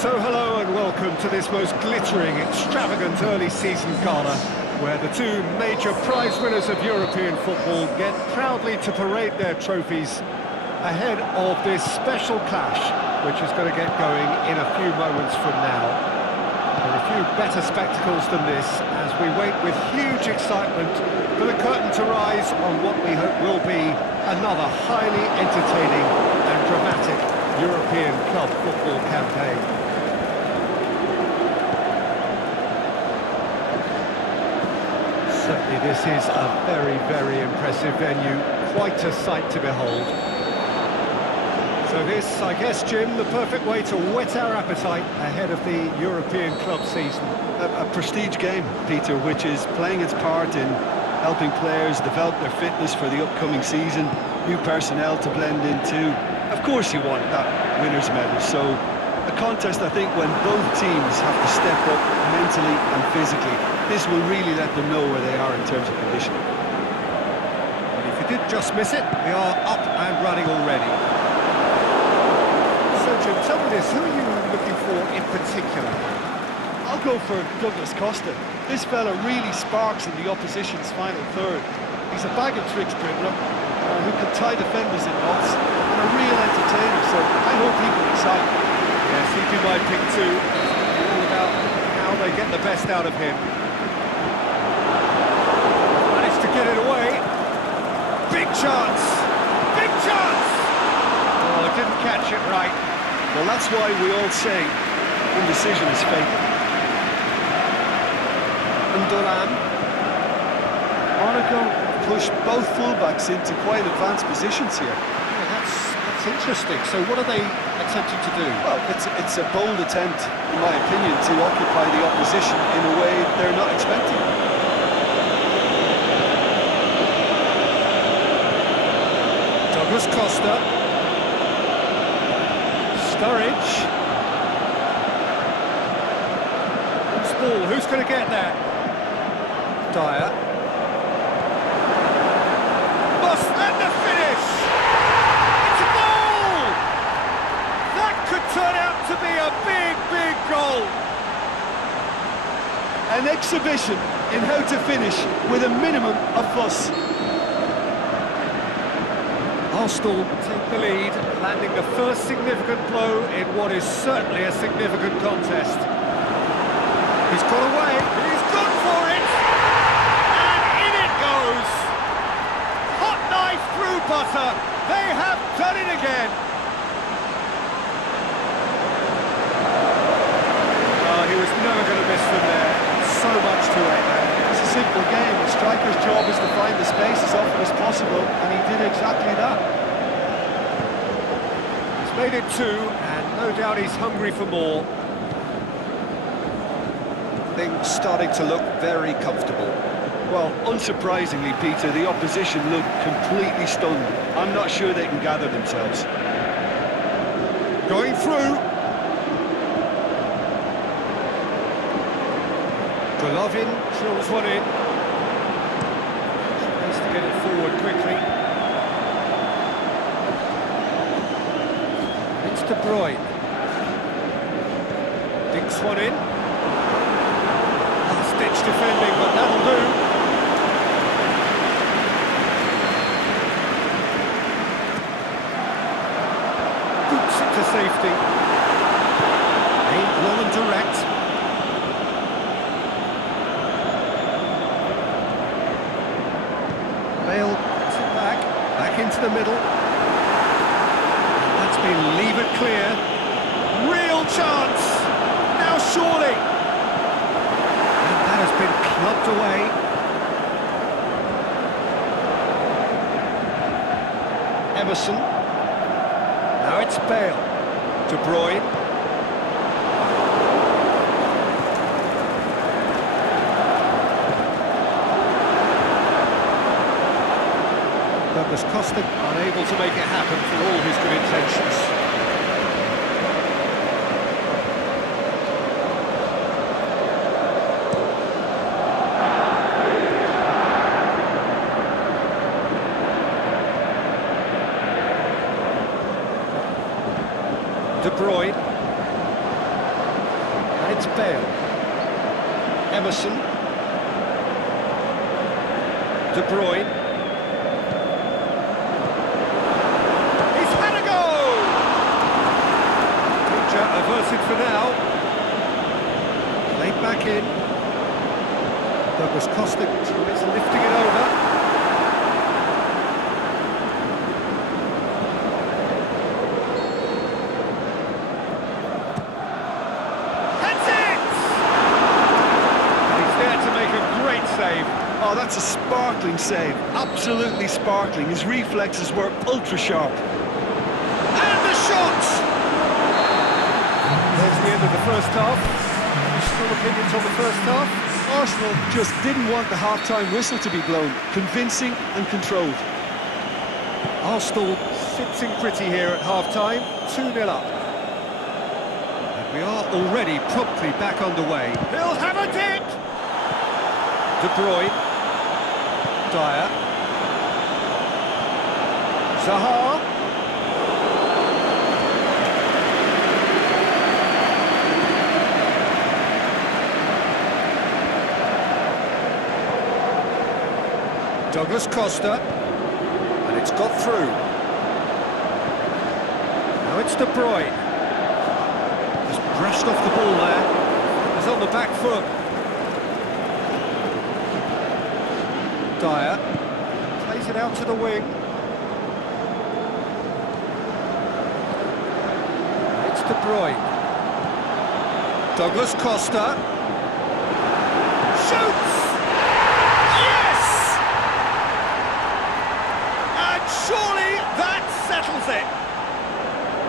So hello and welcome to this most glittering, extravagant early season gala, where the two major prize winners of European football get proudly to parade their trophies ahead of this special clash, which is going to get going in a few moments from now. There are few better spectacles than this as we wait with huge excitement for the curtain to rise on what we hope will be another highly entertaining and dramatic European club football campaign. Certainly this is a very, very impressive venue, quite a sight to behold. So this, I guess, Jim, the perfect way to whet our appetite ahead of the European club season. A prestige game, Peter, which is playing its part in helping players develop their fitness for the upcoming season, new personnel to blend into. Of course you want that winner's medal, so a contest, I think, when both teams have to step up mentally and physically. This will really let them know where they are in terms of condition. And if you did just miss it, we are up and running already. So, Jim, tell me this, who are you looking for in particular? I'll go for Douglas Costa. This fella really sparks in the opposition's final third. He's a bag of tricks dribbler who can tie defenders in knots and a real entertainer, so I hope he can excite. Yes, he'd be my pick too. It's all about how they get the best out of him. Managed to get it away. Big chance! Big chance! Oh, didn't catch it right. Well, that's why we all say indecision is fate. And Duran. Monaco push both fullbacks into quite advanced positions here. Yeah, that's interesting. So what are they attempting to do? Well, it's a bold attempt, in my opinion, to occupy the opposition in a way they're not expecting. Douglas Costa. Sturridge. Loose ball, who's going to get that? Dyer. And the finish! It's a goal! That could turn out to be a big, big goal! An exhibition in how to finish with a minimum of fuss. Arsenal take the lead, landing the first significant blow in what is certainly a significant contest. He's got away, he's gone for it! And in it goes! Hot knife through butter, they have done it again! Oh, he was never going to miss from there, so much to aim at. It's a simple game, the striker's job is to find the space as often as possible, and he did exactly that. He's made it two, and no doubt he's hungry for more. Things starting to look very comfortable. Well, unsurprisingly, Peter, the opposition look completely stunned. I'm not sure they can gather themselves. Going through. Golovin drills one in. Space to get it forward quickly. It's De Bruyne. Dinks one in. Last-ditch defending, but that'll do. To safety. Aimed long and direct. Bale gets it back into the middle. That's been levered clear. Real chance! Now surely! And that has been clubbed away. Emerson. Now it's Bale. De Bruyne. Douglas Costa unable to make it happen for all his good intentions. De Bruyne. it's Bale. Emerson. De Bruyne. He's had a go! Picture averted for now. Played back in. Douglas Costa is lifting it over. That's it! He's there to make a great save. Oh, that's a sparkling save. Absolutely sparkling. His reflexes were ultra sharp. And the shot! There's the end of the first half. Still opinions on the first half? Arsenal just didn't want the half-time whistle to be blown. Convincing and controlled. Arsenal sitting pretty here at half-time, 2-0 up. And we are already promptly back underway. He'll have a dip! De Bruyne. Dyer. Zaha. Douglas Costa, and it's got through. Now it's De Bruyne. Just brushed off the ball there. He's on the back foot. Dyer plays it out to the wing. It's De Bruyne. Douglas Costa. Shoots! Surely that settles it.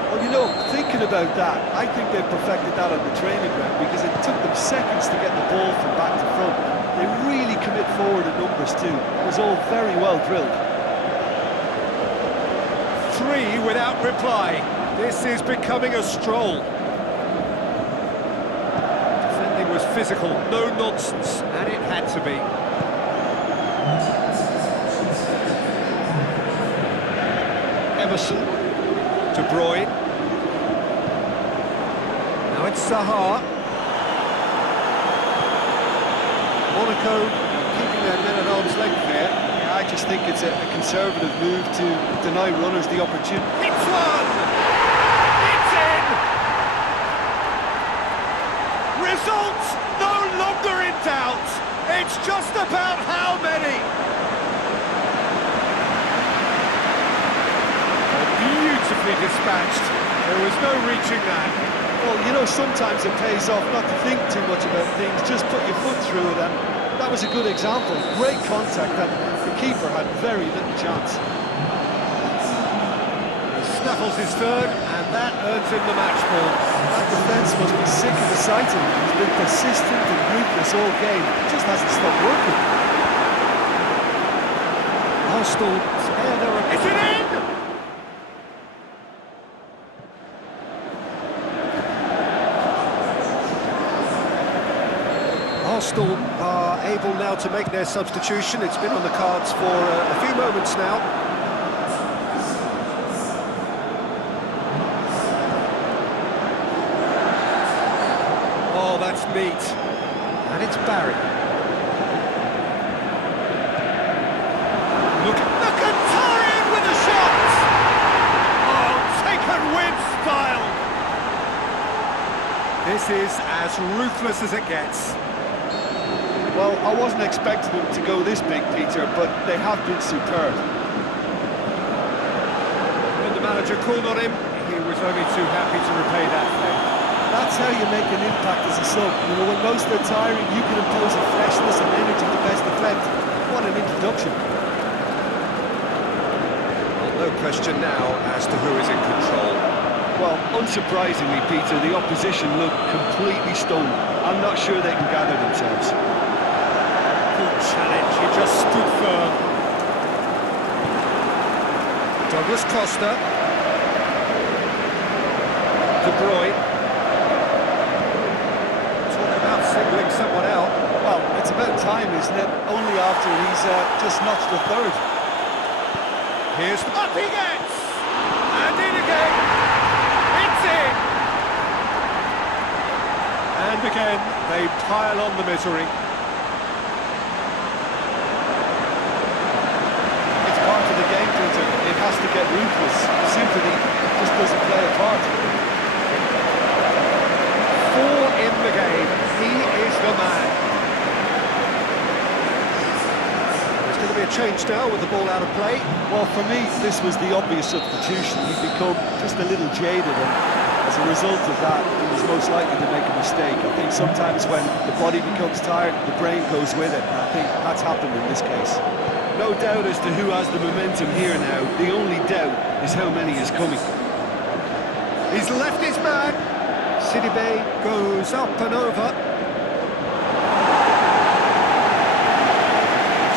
Well, you know, thinking about that, I think they've perfected that on the training ground because it took them seconds to get the ball from back to front. They really commit forward in numbers too. It was all very well drilled. 3 without reply. This is becoming a stroll. Defending was physical, no nonsense, and it had to be. Emerson, De Bruyne. Now it's Zaha. Monaco keeping their men at arm's length there. Yeah, I just think it's a conservative move to deny runners the opportunity. It's one! It's in! Result no longer in doubt. It's just about how many. Beautifully dispatched. There was no reaching that. Well, you know, sometimes it pays off not to think too much about things, just put your foot through it, and that was a good example. Great contact, and the keeper had very little chance. He snaffles his third, and that earns him the match ball. That defence must be sick of the sight of him. He's been persistent and ruthless all game. It just hasn't stopped working. Arsenal tear their... Is it in? Arsenal are able now to make their substitution. It's been on the cards for a few moments now. Oh, that's neat. And it's Barry. Look at Tarian with a shot! Oh, taken with style! This is as ruthless as it gets. Well, I wasn't expecting them to go this big, Peter, but they have been superb. When the manager called on him, he was only too happy to repay that favor. That's how you make an impact as a sub. You know, when most are tiring, you can impose a freshness and energy to best effect. What an introduction. Well, no question now as to who is in control. Well, unsurprisingly, Peter, the opposition look completely stunned. I'm not sure they can gather themselves. Good challenge, he just stood firm. Douglas Costa. De Bruyne. Talk about singling someone out. Well, it's about time, isn't it? Only after he's just notched the third. Here's... Up he gets! And in again! It's in! And again, they pile on the misery. It's part of the game, Peter. It has to get ruthless. Sympathy just doesn't play a part. 4 in the game. He is the man. There's going to be a change now with the ball out of play. Well, for me, this was the obvious substitution. He'd become just a little jaded, and as a result of that, he was most likely to make a mistake. I think sometimes when the body becomes tired, the brain goes with it, and I think that's happened in this case. No doubt as to who has the momentum here now. The only doubt is how many is coming. He's left his man. Sidibe goes up and over.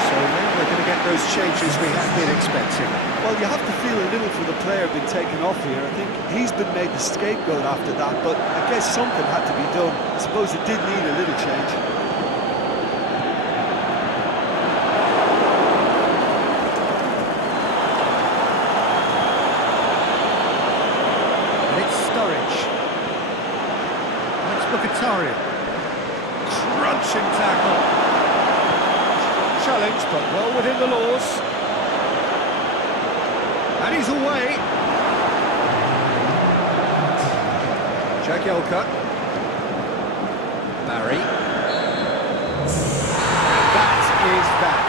So now we're going to get those changes we have been expecting. Well, you have to feel a little for the player being taken off here. I think he's been made the scapegoat after that, but I guess something had to be done. I suppose it did need a little change. Mkhitaryan. Crunching tackle. Challenge, but well within the laws. And he's away. Jagielka. Barry. And that is that.